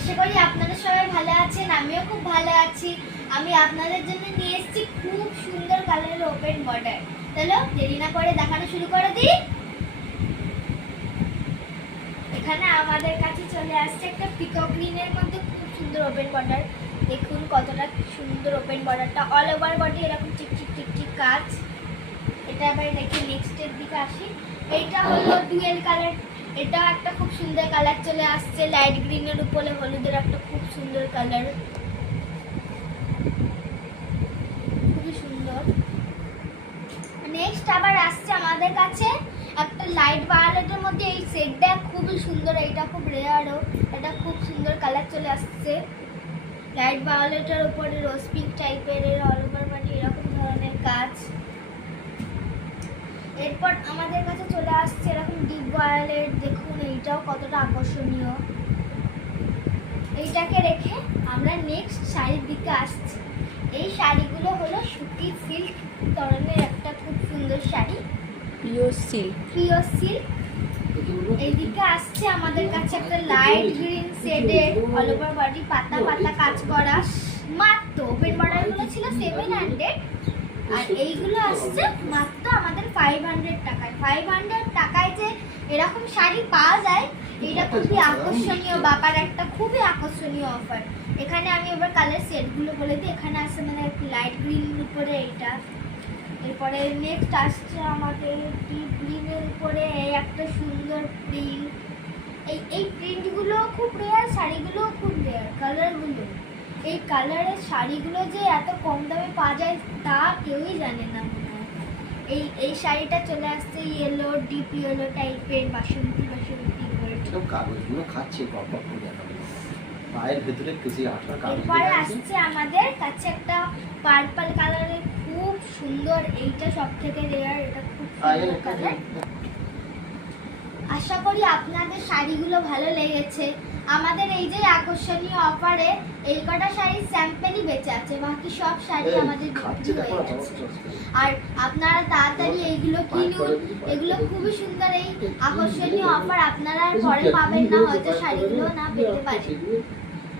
আশা করি আপনারা সবাই ভালো আছেন, আমিও খুব ভালো আছি। আমি আপনাদের জন্য নিয়ে এসেছি খুব সুন্দর কালারের ওপেন বর্ডার। চলো দেরি না করে দেখানো শুরু করে দিই। এখানে আমাদের কাছে চলে আসছে একটা পিকক গ্রিনের মধ্যে খুব সুন্দর ওপেন বর্ডার। দেখুন কতটা সুন্দর ওপেন বর্ডারটা, অল ওভার বডি এরকম চিকচিক টিকচিক কাজ। এটা আবার দেখি নেক্সটের দিকে আসি। এইটা হলো ডুয়েল কালার, এটা একটা খুব সুন্দর কালার চলে আসছে, লাইট গ্রিনের উপরে হলুদের একটা খুব সুন্দর কালার, খুবই সুন্দর। নেক্সট আবার আসছে আমাদের কাছে একটা লাইট ভায়োলেটের মধ্যে, এই সেটটা খুবই সুন্দর, এইটা খুব রেয়ারও, এটা খুব সুন্দর কালার চলে আসছে। লাইট ভায়োলেটের উপরে রোজ পিঙ্ক টাইপের অল ওভার বডি এরকম ধরনের কাজ। এরপর আমাদের কাছে চলে আসছে এরকম ডিপ ভায়োলেট, দেখুন এইটাও কতটা আকর্ষণীয়। এইটাকে রেখে আমরা নেক্সট শাড়ির দিকে আসছি। এই শাড়িগুলো হলো সুতি সিল্ক ধরনের একটা খুব সুন্দর sari, pure silk. Pure silk. এইদিকে আসছে আমাদের কাছে একটা লাইট গ্রিন শেডের অল ওভার বডি পাতা পাতা কাজ করা, মাত্র ওপেন বর্ডারগুলো ছিল 700 আর এইগুলো আসছে মাত্র আমাদের 500 টাকায়। 500 টাকায় যে এরকম শাড়ি পাওয়া যায়, এটা খুবই আকর্ষণীয় ব্যাপার, একটা খুবই আকর্ষণীয় অফার। এখানে আমি এবার কালার সেটগুলো বলে দিই। এখানে আসছে মানে লাইট গ্রিন উপরে এইটা, এরপরে নেক্সট আসছে আমাদের ডিপ গ্রিনের উপরে এই একটা সুন্দর প্রিন্ট। এই প্রিন্টগুলো খুব রেয়ার, শাড়িগুলো খুব রেয়ার, কালারগুলো, এই কালারের শাড়িগুলো যে এত কম দামে পাওয়া যায় তা কেউই জানে না মনে হয়। এই শাড়িটা চলে আসছে ইয়েলো, ডিপ ইয়েলো টাইপের, বাসন্তী গোল্ড। কাগজগুলো খাচ্ছে পায়ের ভেতরে কিছু আঠার কাগজ। এরপরে আসছে আমাদের কাছে একটা পার্পল কালারের খুব সুন্দর, এইটা সব থেকে রেয়ার, এটা খুব সুন্দর কালার। আশা করি আপনাদের শাড়িগুলো ভালো লেগেছে। আমাদের এই যে আকর্ষণীয় অফারে এই কটা শাড়ির স্যাম্পেলই বেঁচে আছে, বাকি সব শাড়ি আমাদের বিক্রি হয়ে গেছে। আর আপনারা তাড়াতাড়ি এইগুলো কিনুন, এগুলো খুবই সুন্দর। এই আকর্ষণীয় অফার আপনারা আর পরে পাবেন না, হয়তো শাড়িগুলো না পেতে পারেন।